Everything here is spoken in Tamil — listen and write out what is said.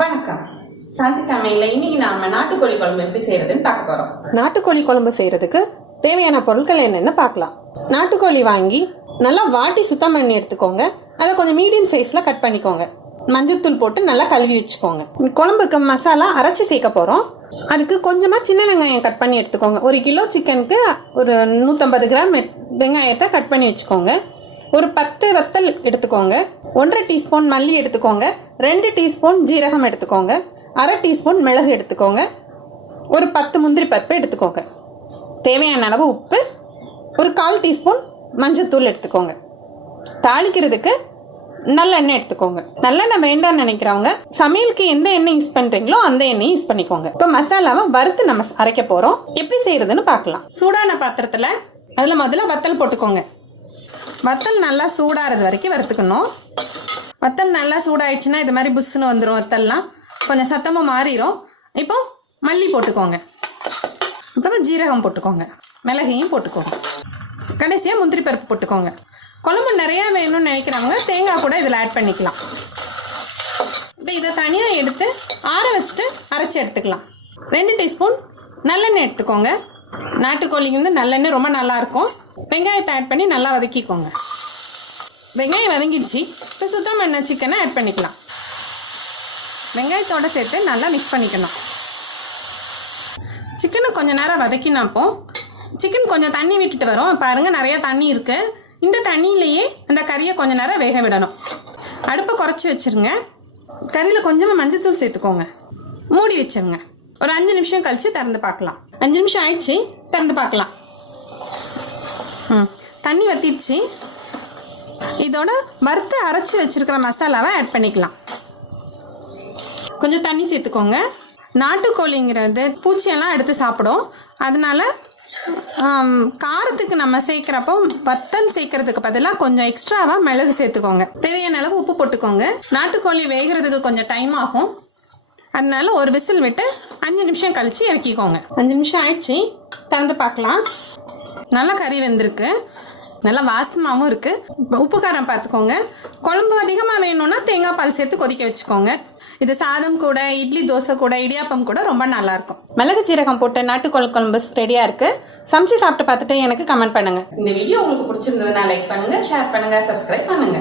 வணக்கம். சாந்தி சமையல்ல இன்னைக்கு நாம நாட்டுக்கோழி குழம்பு எப்படி செய்யறதுன்னு பார்க்க போறோம். நாட்டுக்கோழி குழம்பு செய்யறதுக்கு தேவையான பொருட்கள் என்னென்னு பார்க்கலாம். நாட்டுக்கோழி வாங்கி நல்லா வாட்டி சுத்தம் பண்ணி எடுத்துக்கோங்க. அதை கொஞ்சம் மீடியம் சைஸ்ல கட் பண்ணிக்கோங்க. மஞ்சள்தூள் போட்டு நல்லா கழுவி வச்சுக்கோங்க. குழம்புக்கு மசாலா அரைச்சி சேர்க்க போறோம். அதுக்கு கொஞ்சமா சின்ன வெங்காயம் கட் பண்ணி எடுத்துக்கோங்க. 1 கிலோ சிக்கனுக்கு ஒரு 150 கிராம் வெங்காயத்தை கட் பண்ணி வச்சுக்கோங்க. ஒரு 10 வத்தல் எடுத்துக்கோங்க. 1/2 டீஸ்பூன் மல்லி எடுத்துக்கோங்க. 2 டீஸ்பூன் ஜீரகம் எடுத்துக்கோங்க. 1/2 டீஸ்பூன் மிளகு எடுத்துக்கோங்க. ஒரு 10 முந்திரி பருப்பு எடுத்துக்கோங்க. தேவையான அளவு உப்பு, ஒரு 1/4 டீஸ்பூன் மஞ்சள்தூள் எடுத்துக்கோங்க. தாளிக்கிறதுக்கு நல்லெண்ணெய் எடுத்துக்கோங்க. நல்லெண்ணெய் வேண்டாம்னு நினைக்கிறவங்க சமையலுக்கு எந்த எண்ணெய் யூஸ் பண்ணுறீங்களோ அந்த எண்ணெய் யூஸ் பண்ணிக்கோங்க. இப்போ மசாலாவை வறுத்து நம்ம அரைக்க போகிறோம். எப்படி செய்யறதுன்னு பார்க்கலாம். சூடான பாத்திரத்தில் அதில் முதல்ல வத்தல் போட்டுக்கோங்க. வத்தல் நல்லா சூடாகிறது வரைக்கும் வறுத்துக்கணும். வத்தல் நல்லா சூடாயிடுச்சுன்னா இது மாதிரி புஷ்ஷுன்னு வந்துடும். வத்தல்லாம் கொஞ்சம் சத்தமாக மாறிடும். இப்போ மல்லி போட்டுக்கோங்க. அப்புறமா ஜீரகம் போட்டுக்கோங்க. மிளகையும் போட்டுக்கோங்க. கடைசியாக முந்திரி பருப்பு போட்டுக்கோங்க. குழம்பு நிறையா வேணும்னு நினைக்கிறவங்க தேங்காய் கூட இதில் ஆட் பண்ணிக்கலாம். இப்போ இதை தனியாக எடுத்து ஆற வச்சுட்டு அரைச்சி எடுத்துக்கலாம். 2 டீஸ்பூன் நல்லெண்ணெய் எடுத்துக்கோங்க. நாட்டுக்கோழிக்கு வந்து நல்லெண்ணெய் ரொம்ப நல்லாயிருக்கும். வெங்காயத்தை ஆட் பண்ணி நல்லா வதக்கிக்கோங்க. வெங்காயம் வதங்கிடுச்சு. இப்போ சுத்தம் பண்ண சிக்கனை ஆட் பண்ணிக்கலாம். வெங்காயத்தோடு சேர்த்து நல்லா மிக்ஸ் பண்ணிக்கணும். சிக்கனை கொஞ்சம் நேரம் வதக்கினாப்போ சிக்கன் கொஞ்சம் தண்ணி விட்டுட்டு வரும். பாருங்கள், நிறையா தண்ணி இருக்குது. இந்த தண்ணியிலேயே அந்த கறியை கொஞ்சம் நேரம் வேக விடணும். அடுப்பை குறைச்சி வச்சுருங்க. கறியில் கொஞ்சமாக மஞ்சள்தூள் சேர்த்துக்கோங்க. மூடி வச்சுருங்க. ஒரு 5 நிமிஷம் கழித்து திறந்து பார்க்கலாம். 5 நிமிஷம் ஆயிடுச்சு. திறந்து பார்க்கலாம். தண்ணி வற்றிடுச்சு. இதோட வறுத்து அரைச்சி வச்சுருக்கிற மசாலாவை ஆட் பண்ணிக்கலாம். கொஞ்சம் தண்ணி சேர்த்துக்கோங்க. நாட்டுக்கோழிங்கிறது பூச்சியெல்லாம் எடுத்து சாப்பிடும். அதனால காரத்துக்கு நம்ம சேர்க்குறப்போ வத்தல் சேர்க்கறதுக்கு பதிலாக கொஞ்சம் எக்ஸ்ட்ராவாக மிளகு சேர்த்துக்கோங்க. தேவையான அளவு உப்பு போட்டுக்கோங்க. நாட்டுக்கோழி வேகிறதுக்கு கொஞ்சம் டைம் ஆகும். அதனால ஒரு விசில் விட்டு 5 நிமிஷம் கழித்து இறக்கிக்கோங்க. 5 நிமிஷம் ஆயிடுச்சு. திறந்து பார்க்கலாம். நல்லா கறி வெந்திருக்கு. நல்லா வாசமாகவும் இருக்குது. உப்பு காரம் பார்த்துக்கோங்க. குழம்பு அதிகமாக வேணும்னா தேங்காய் பால் சேர்த்து கொதிக்க வச்சுக்கோங்க. இது சாதம் கூட, இட்லி தோசை கூட, இடியாப்பம் கூட ரொம்ப நல்லாயிருக்கும். மிளகு ஜீரகம் போட்டு நாட்டுக்கோழி குழம்பு ரெடியாக இருக்குது. சமைச்சு சாப்பிட்டு பார்த்துட்டு எனக்கு கமெண்ட் பண்ணுங்கள். இந்த வீடியோ உங்களுக்கு பிடிச்சிருந்ததுன்னா லைக் பண்ணுங்க, ஷேர் பண்ணுங்க, சப்ஸ்கிரைப் பண்ணுங்க.